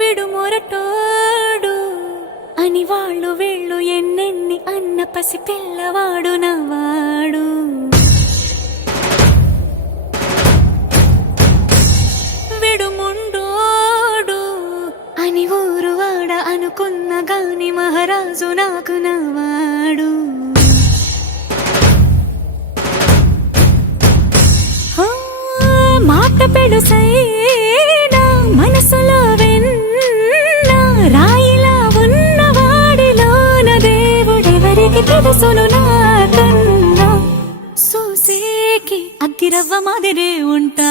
విడుమొరటోడు అని వాళ్ళు వీళ్ళు ఎన్నెన్ని అన్న పసి పిల్లవాడు నవ్వాడు. విడుముండోడు అని ఊరు వాడ అనుకున్న గాని మహారాజు నాకు నవ్వాడు. మాట పెడుసైనా మనసులో వెన్న రాయిలా ఉన్నవాడిలోన దేవుడెవరికి తెలుసును నాకన్నా. సూసేకి అగ్గిరవ్వ మాదిరే ఉంటా.